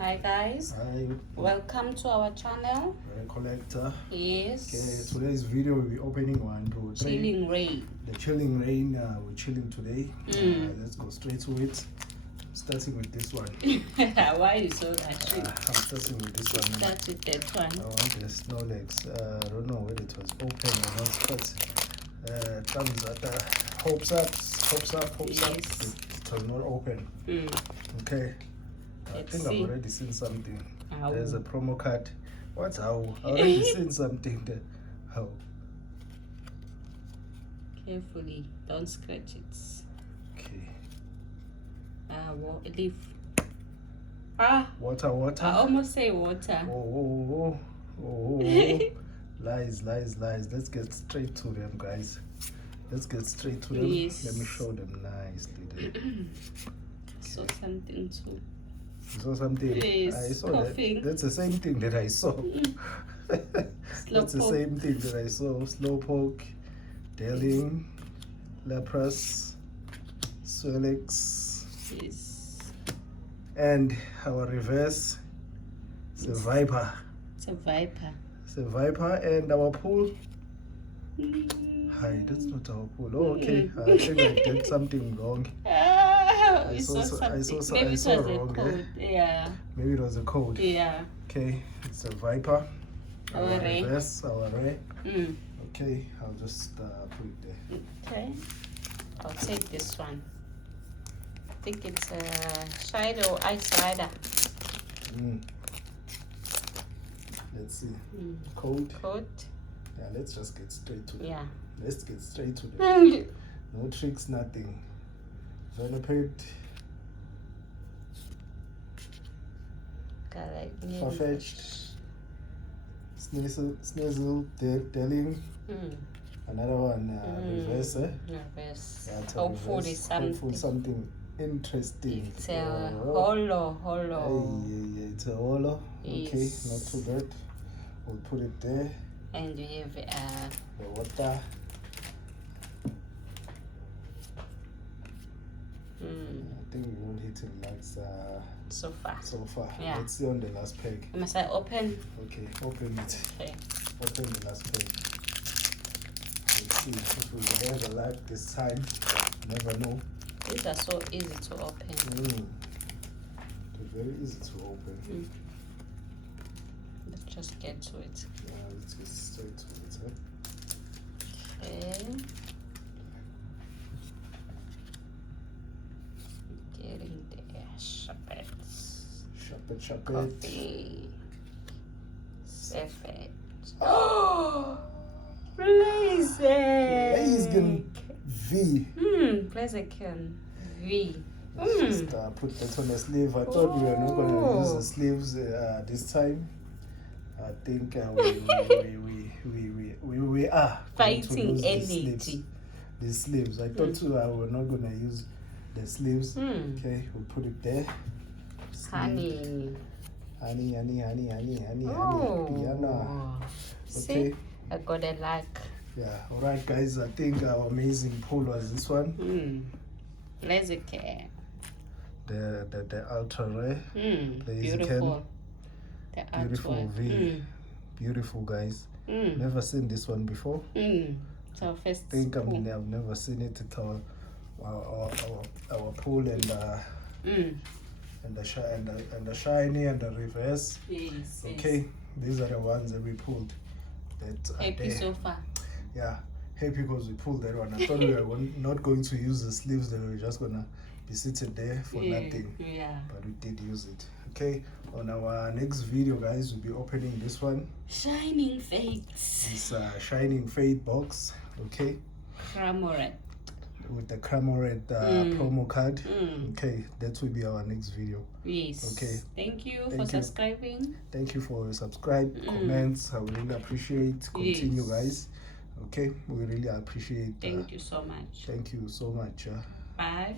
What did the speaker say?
Hi guys. Hi. Welcome to our channel. Collector. Yes. Okay, today's video will be opening 1, 2, 3. Chilling rain. The chilling rain. We're chilling today. Let's go straight to it. Starting with this one. Why are you so rushing? I'm starting with this one. Start with that one. I want the snow legs. I don't know whether it was open or not, but thumbs up, hopes up. Yes. It was not open. Okay. I think I've already seen something. Ow. There's a promo card. What's how? I've already seen something there. How? Carefully, don't scratch it. Okay. Leaf. Water. I almost say water. Oh. Lies. Let's get straight to them, guys. Let's get straight to them. Yes. Let me show them nicely there. Saw something too. You saw something? Yes, I saw coughing. that. That's the same thing that I saw. That's the same thing that I saw. Slowpoke, Dealing, Lapras, Swelix. Yes. And our reverse, it's a Viper. It's a Viper. It's a Viper, and our pool. Hi, that's not our pool. Oh, okay. I think I did something wrong. I saw something. Maybe it was wrong, a code. Yeah. Maybe it was a code. Yeah. Okay, it's a Viper. Our ray. Reverse, our ray. Mm. Okay, I'll just put it there. Okay. I'll take this one. I think it's a shadow ice rider. Let's see. Code. Code. Yeah, let's just get straight to it. Yeah. Let's get straight to it. No tricks, nothing. Venipede. Farfetched. Sneasel, Dealing. Another one, reverse. Reverse. Yeah, it's a Hopefully reverse. something. Hopefully something interesting. It's a hollow. Hey, it's a hollow. Yes. Okay, not too bad. We'll put it there. And we have The water. I think we won't hit him like so far. Yeah. Let's see on the last peg. Must I open? Okay, open it. Okay. Open the last peg. Let's see if we will have a light this time. Never know. These are so easy to open. They're very easy to open. Let's just get to it. Yeah, let's get straight to it. Okay. Getting there. Sharpet. Coffee. Sefet. Oh! Blaziken V. Blaziken V. Let's just put that on the sleeve. I thought we were not going to use the sleeves this time. I think we are fighting anything. The sleeves. I thought too I were not going to use the sleeves. Okay, we'll put it there. Honey. Diana. See, I got a like. Yeah. All right, guys. I think our amazing pull was this one. Blaziken. The ultra rare. Beautiful. Beautiful V. Beautiful, guys. Never seen this one before. It's our first. I think I've never seen it at our pool and the shiny and the reverse. Yes. Okay, these are the ones that we pulled. That happy so far. Yeah, happy because we pulled that one. I thought we were not going to use the sleeves. They were just gonna be sitting there for nothing. Yeah. But we did use it. Okay, on our next video, guys, we'll be opening this one. Shining Fates. This Shining Fate box. Okay. Cramoret. With the Cramoret promo card. Okay, that will be our next video. Yes. Okay. Thank you for subscribing. Thank you for subscribe, comments. I would really appreciate. Continue, guys. Okay, we really appreciate. Thank you so much. Thank you so much. Bye.